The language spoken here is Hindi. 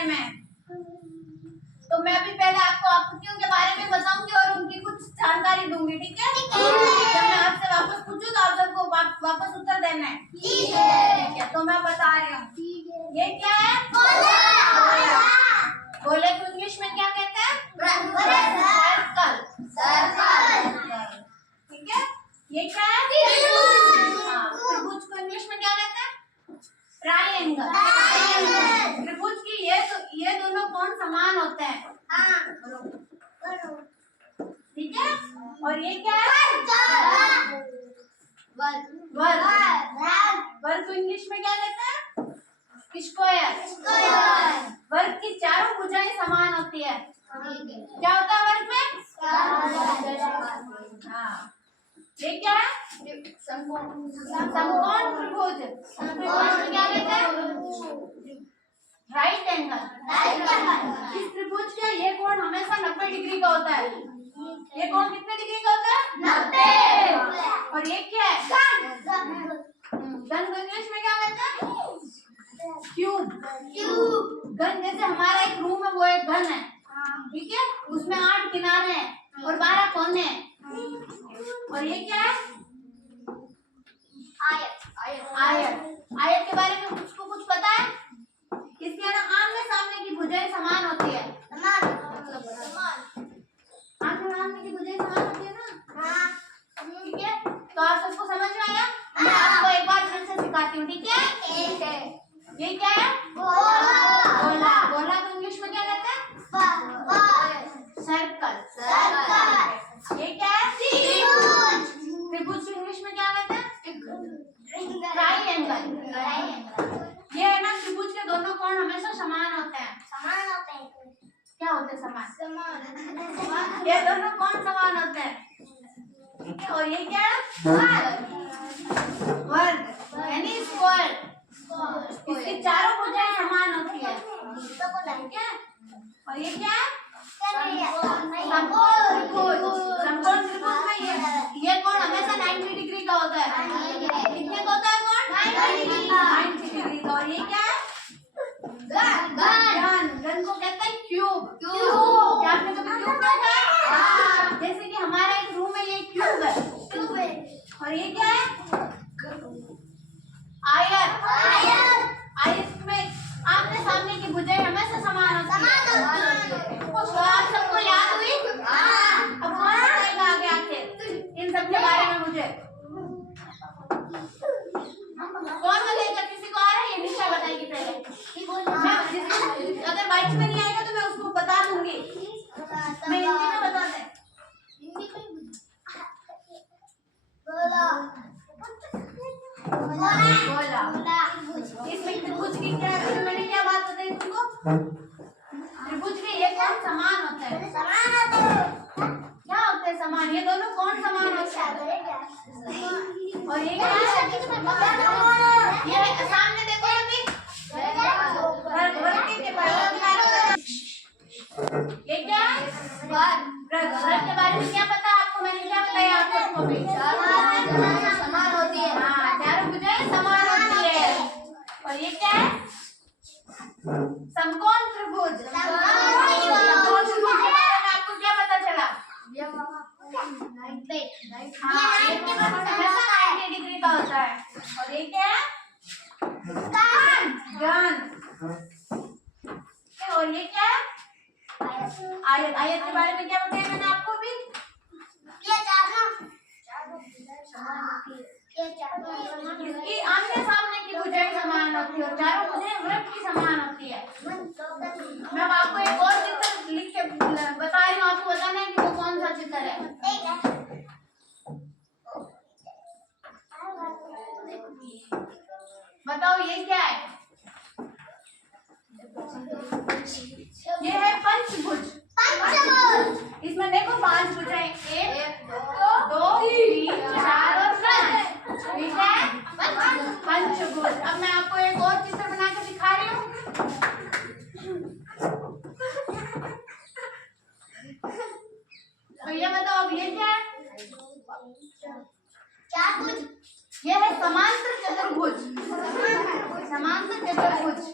बारे में। तो मैं अभी पहले आपको आकृतियों के बारे में बताऊंगी और उनकी कुछ जानकारी दूंगी, ठीक है? जब मैं आपसे वापस पूछूं तो आप सबको वापस उत्तर देना है, ठीक है? तो मैं बता रही हूँ, ये क्या है? गोला। गोले को इंग्लिश में क्या कहते हैं? सर्कल। ठीक है? ये क्या है? त्रिभुज को इंग्लिश में क्या कहते हैं? ट्रायंगल। त्रिभुज की ये दोनों कोण समान होते हैं, ठीक है? और ये क्या है? वर्ग को इंग्लिश में क्या कहते हैं? स्क्वायर। वर्ग की चारों भुजाएं समान होती है। क्या होता है वर्ग में? हाँ। ये क्या है? समकोण त्रिभुज। त्रिभुज में क्या कहते हैं? Right angle. इस त्रिभुज का ये कोण हमेशा 90 डिग्री का होता है। ये कोण कितने डिग्री का होता है? 90। और ये क्या है? घन को इंग्लिश में क्या कहते हैं? क्यूब। घन जैसे हमारा एक रूम है, वो एक घन है, ठीक है? उसमें 8 किनारे हैं और 12 कोने हैं। और ये क्या है? आयत के बारे में कुछ पता है? इसके ना आमने सामने की भुजाएं समान होती है। आमने सामने की भुजाएं समान होती है ना? ठीक है? तो आप सबको समझ में आया? मैं आपको एक बार फिर से सिखाती हूँ, ठीक है? ये क्या है? गोला। गोला को इंग्लिश में क्या कहते हैं? सर्कल। ये क्या है? त्रिभुज को इंग्लिश में क्या कहते हैं? ट्रायंगल। ये है ना, त्रिभुज के दोनों कोण हमेशा समान होते हैं। क्या होते हैं? समान। ये दोनों कोण समान होते हैं, ठीक है? और ये क्या है? वर्ग यानी स्क्वायर। इसकी चारों भुजाएं समान होती है, ठीक है? और ये क्या है? समकोण त्रिभुज। समकोण त्रिभुज में ये कोण हमेशा 90 डिग्री का होता है। कितने का होता है कोण? 90 डिग्री का। और ये क्या है? घन को कहते हैं क्यूब। क्या आपने कभी क्यूब देखा है? जैसे कि हमारा एक रूम है, ये क्यूब है। और ये क्या है? आयत में आमने सामने की भुजाएं हमेशा समान होती है। तो आप सबको याद हुई? अब कौन बताएगा आगे आके इन सब के बारे में मुझे? कौन बताएगा? किसी को आ रहा है? ये निशा बताएगी पहले। अगर वाइट में नहीं आएगा तो मैं उसको बता दूंगी। मैं हिंदी में बता दे। गोला। इसमें त्रिभुज की क्या, मैंने क्या बात बताई तुमको? त्रिभुज के ये कोण समान होते हैं। क्या होते हैं? समान। ये दोनों कोण समान होते हैं। और ये क्या है? ये सामने देखो अभी। ये क्या है? वर्ग के बारे में क्या पता है आपको? मैंने क्या बताया आप सबको? समान होती है। हाँ, चारों भुजाएं समान होती है। और ये क्या है? समकोण त्रिभुज। समकोण त्रिभुज के बारे में आपको क्या पता चला? हाँ, ये हमेशा 90 डिग्री का होता है। और ये क्या है? घन। और ये क्या है? आयत के बारे में क्या बताया मैंने आपको भी? इसकी आमने सामने की भुजाएं समान होती है और चारों भुजाएं वृत्त की समान होती है। मैं आपको एक और चित्र लिख के बता रही हूँ, आपको बताना है कि वो कौन सा चित्र है। बताओ ये क्या है? ये है पंचभुज। इसमें देखो 5 भुजाएं, 1 2 3 4 और 5, ठीक है? पंचभुज। अब मैं आपको एक और चित्र बना के दिखा रही हूँ। तो ये बताओ अब ये क्या है? ये है समांतर चतुर्भुज। समांतर चतुर्भुज।